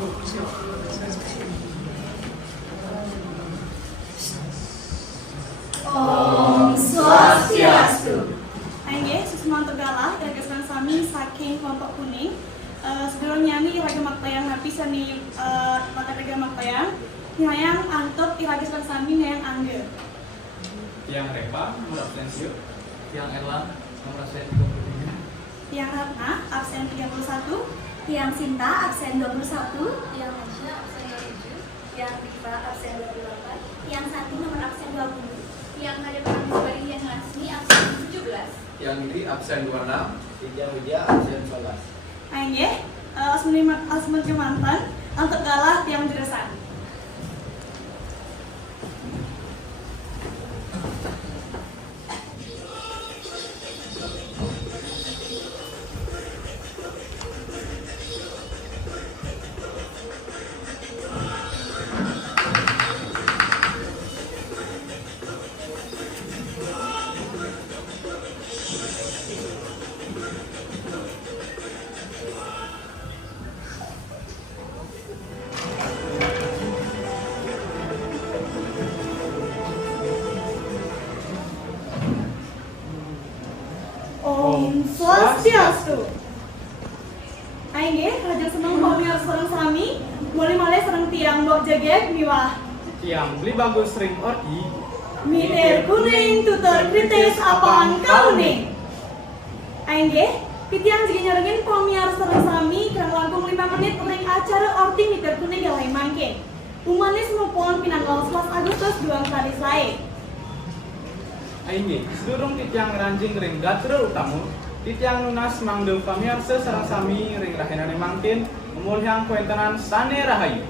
Om Swastiastu. Ayo, sesemua Tegala, iragasan sami saking kelompok kuning. Sebelumnya nih iraga maktayang habis nih mata iraga maktayang. Yang antop iragasan sami yang angge. Yang Reva nomor absensiu. Yang Erlang nomor absen 33. Yang Ratna absen 31. Yang Sinta absen 21. Yang Aisyah absen 27. Yang Diva absen 28. Yang Santi nomor absen 20. Yang ada Paramiswari yang Lasmi absen 17. Yang Diri absen 26. Widya absen 11. Ayo, asmen kemantan untuk galah yang jurusan. Om Swastiastu. Ayo, raja senang pamiar sareng sami, mulai malih sareng tiang mbok jegek miwah. Yang beli bagus ring orki. Miter kuning tutor kritis apaan kauning. Ayo, pitiang juga nyarengin pamiar sareng sami kerang langkung 5 menit ring acara orti miter kuning galai mangke. Umanis maupun pinanggal 11 Agustus 2 kali selai. Aini, sedurung titiang ranjing ring gatra utamu, titiang lunas mangdeu pamiarsa sareng sami ring rahenane mangkin, memulyang kuentenan sane rahayu.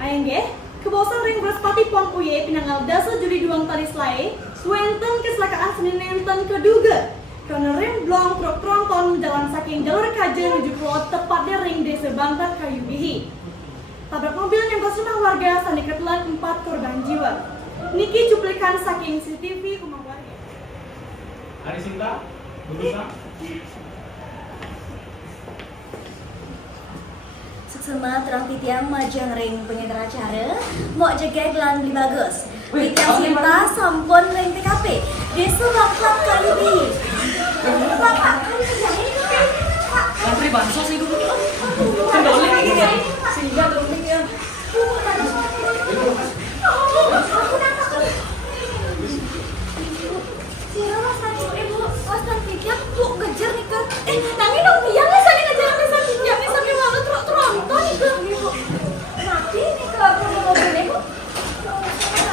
Ayo, kebosan ring Beraspati Pong Uye pinanggal 10 Juli 2 kali selai, suenten kecelakaan Senin enten keduga. Karena ring blong truk tronton jalan saking jalur kajen menuju Klot tepatnya ring desa Bantar Kayu Bihi. Tabrak mobil yang bersunah warga sandi ketelan 4 korban jiwa. Niki cuplikan saking CCTV rumah warga. Ari Sinta, Budusa. Seksema terang titiang majang ring pengendara acara mau jegek lan beli bagus. Titiang Sinta sampun ring TKP desa Bangklat Kayu Bihi. Bapak, kali kerjain Pak. Antri bansos itu. Kendali lagi ya. Sehingga terus ya. Aku nangkap. Sira sakit ibu, wasan tiang bu ngejar nih kan. Tangi dong tiang nih sani ngejar nih sani tiang nih sampai malu tronton nih kan ibu. Mati nih ke mobil ibu.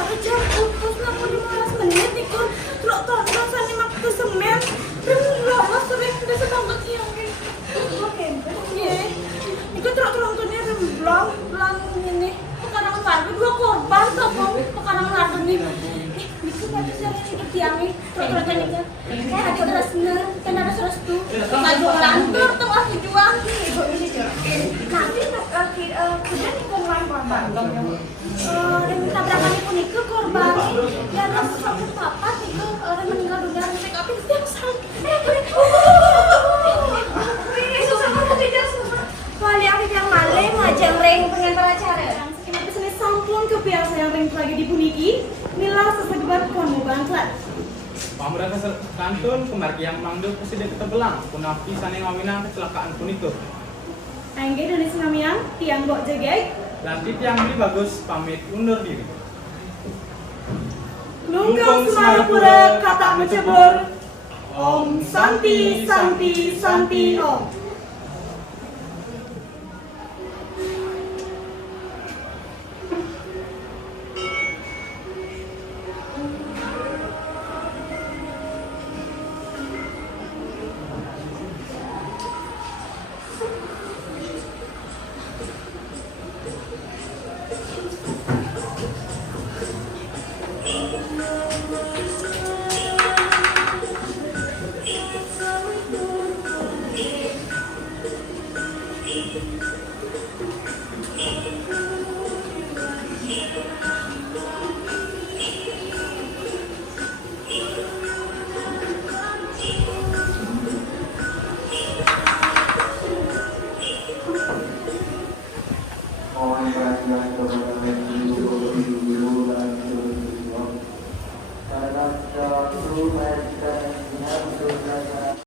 Ngejar putus 15 menit nih kan. Tronton sani maktu semen. Lama sering bisa tanggal tiang nih. Oke, ya. Itu trontonnya remblong, ini. Pekarangan warga 2 korban tuh, pekarangan warga nih. Bisa nggak bisa ini tiang nih, tronton ini kan. Saya ada terusnya, kan ada terus tuh. Maju lantur tuh aku jual. Ibu ini nanti kemudian korban korban. Dan tabrakan ibu nih ke korban. Dan langsung sampai papat itu orang meninggal dunia di TKP setiap saat. Itu sama kejar semua. Wali aktif yang malai majang ring pengantar acara. Sampun kebiasaan yang ring lagi di puniki, nilar sesegebat kamu Bangklat. Pamrata kantun kemargi yang mangdeu presiden ketebelang, punapi sane ngawinang kecelakaan puniku. Angge dan Sinamiang, tiang mbok jegek. Dan titiang beli bagus pamit undur diri. Nunggang Semarapura kata mencebur. Om Santi Santi Santi Om.